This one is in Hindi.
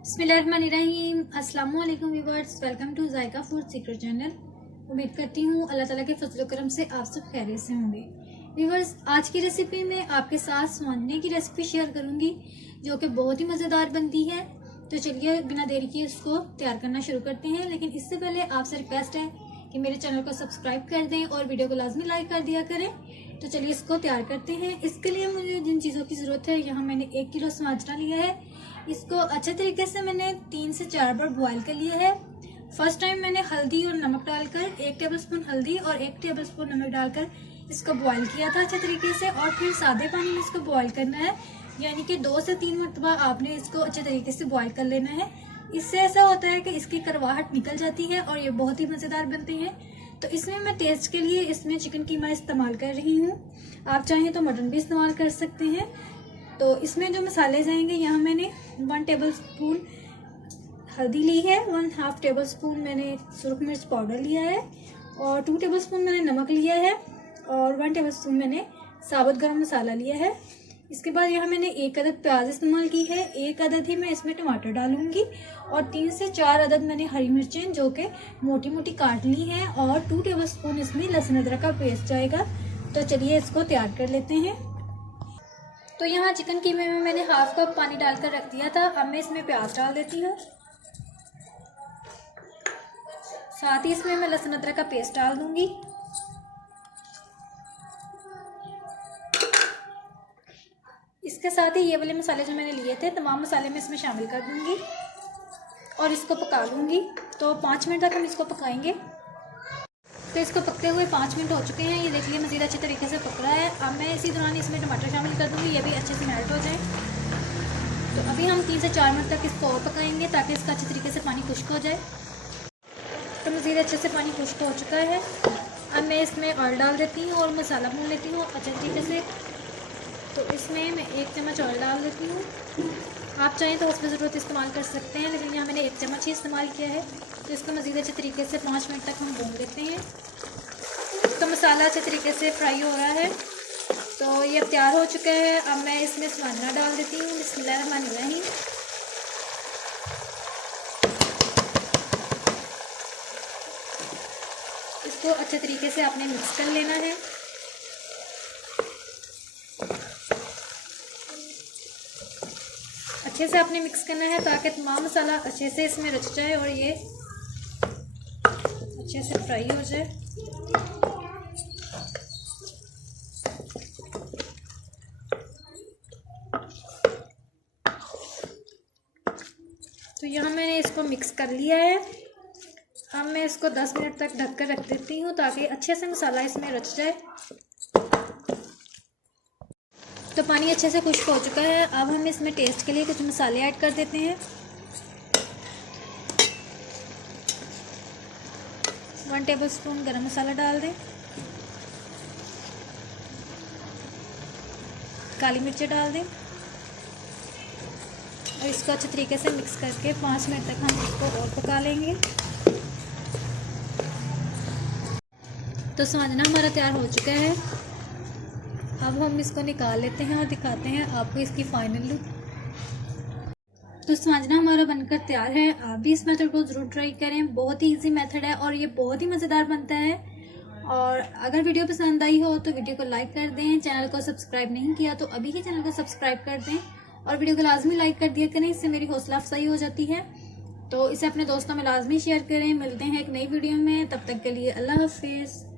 बिस्मिल्लाहिर्रहमानिर्रहीम। अस्सलाम वालेकुम viewers, welcome to Zaika food secret channel. उम्मीद करती हूँ अल्लाह ताला के फजल करम से आप सब खैरियत से होंगे। व्यूअर्स, आज की रेसिपी में आपके साथ स्वांजने की रेसिपी शेयर करूँगी जो कि बहुत ही मज़ेदार बनती है। तो चलिए बिना देरी किए इसको तैयार करना शुरू करते हैं। लेकिन इससे पहले आपसे रिक्वेस्ट है कि मेरे चैनल को सब्सक्राइब कर दें और वीडियो को लाजमी लाइक कर दिया करें। तो चलिए इसको तैयार करते हैं। इसके लिए मुझे जिन चीज़ों की ज़रूरत है, यहाँ मैंने 1 किलो स्वांजना लिया है। इसको अच्छे तरीके से मैंने 3 से 4 बार बॉयल कर लिया है। फर्स्ट टाइम मैंने हल्दी और नमक डालकर 1 टेबलस्पून हल्दी और 1 टेबलस्पून नमक डालकर इसको बॉयल किया था अच्छे तरीके से, और फिर सादे पानी में इसको बॉयल करना है, यानी कि 2 से 3 मरतबा आपने इसको अच्छे तरीके से बॉयल कर लेना है। इससे ऐसा होता है कि इसकी करवाहट निकल जाती है और ये बहुत ही मज़ेदार बनते हैं। तो इसमें मैं टेस्ट के लिए इसमें चिकन कीमा इस्तेमाल कर रही हूँ। आप चाहें तो मटन भी इस्तेमाल कर सकते हैं। तो इसमें जो मसाले जाएंगे, यहाँ मैंने 1 टेबलस्पून हल्दी ली है, 1/2 टेबलस्पून मैंने सुरख मिर्च पाउडर लिया है, और 2 टेबलस्पून मैंने नमक लिया है, और 1 टेबलस्पून मैंने साबुत गरम मसाला लिया है। इसके बाद यहाँ मैंने 1 अदद प्याज इस्तेमाल की है, 1 अदद ही मैं इसमें टमाटर डालूंगी, और 3 से 4 अदद मैंने हरी मिर्चें जो कि मोटी मोटी काट ली हैं, और 2 टेबलस्पून इसमें लहसुन अदरक का पेस्ट जाएगा। तो चलिए इसको तैयार कर लेते हैं। तो यहाँ चिकन कीमे में मैंने 1/2 कप पानी डालकर रख दिया था। अब मैं इसमें प्याज डाल देती हूँ, साथ ही इसमें मैं लहसुन अदरक का पेस्ट डाल दूंगी। इसके साथ ही ये वाले मसाले जो मैंने लिए थे, तमाम मसाले मैं इसमें शामिल कर दूंगी और इसको पका लूँगी। तो 5 मिनट तक हम इसको पकाएंगे। तो इसको पकते हुए 5 मिनट हो चुके हैं। ये देख लिया मज़ीद अच्छे तरीके से पक रहा है। अब मैं इसी दौरान इसमें टमाटर शामिल कर दूँगी, ये भी अच्छे से मेल्ट हो जाए। तो अभी हम 3 से 4 मिनट तक इसको और पकाएंगे ताकि इसका अच्छे तरीके से पानी खुश्क हो जाए। तो मज़ीद अच्छे से पानी खुश्क हो चुका है। अब मैं इसमें ऑयल डाल देती हूँ और मसाला भून लेती हूँ अच्छे तरीके से। तो इसमें मैं 1 चम्मच ऑयल डाल देती हूँ। आप चाहें तो उसमें ज़रूरत इस्तेमाल कर सकते हैं, लेकिन यहाँ मैंने 1 चम्मच ही इस्तेमाल किया है। तो इसको मज़ीद अच्छे तरीके से 5 मिनट तक हम भून लेते हैं। तो मसाला अच्छे तरीके से फ्राई हो रहा है, तो ये अब तैयार हो चुका है। अब मैं इसमें स्वांजना डाल देती हूँ। बिस्मिल्लाहिर्रहमानिर्रहीम। इसको अच्छे तरीके से आपने मिक्स कर लेना है। अच्छे से आपने मिक्स करना है ताकि तमाम मसाला अच्छे से इसमें रच जाए और ये अच्छे से फ्राई हो जाए। तो यहाँ मैंने इसको मिक्स कर लिया है। अब मैं इसको 10 मिनट तक ढक कर रख देती हूँ ताकि अच्छे से मसाला इसमें रच जाए। तो पानी अच्छे से खुश्क हो चुका है। अब हम इसमें टेस्ट के लिए कुछ मसाले ऐड कर देते हैं। 1 टेबलस्पून गरम मसाला डाल दें, काली मिर्च डाल दें, और इसको अच्छे तरीके से मिक्स करके 5 मिनट तक हम इसको और पका लेंगे। तो स्वांजना हमारा तैयार हो चुका है। अब हम इसको निकाल लेते हैं और दिखाते हैं आपको इसकी फाइनल लुक। तो स्वांजना हमारा बनकर तैयार है। आप भी इस मेथड को ज़रूर ट्राई करें। बहुत ही इजी मेथड है और ये बहुत ही मज़ेदार बनता है। और अगर वीडियो पसंद आई हो तो वीडियो को लाइक कर दें। चैनल को सब्सक्राइब नहीं किया तो अभी ही चैनल को सब्सक्राइब कर दें और वीडियो को लाजमी लाइक कर दिया करें। इससे मेरी हौसला अफजाई हो जाती है। तो इसे अपने दोस्तों में लाजमी शेयर करें। मिलते हैं एक नई वीडियो में, तब तक के लिए अल्लाह हाफिज़।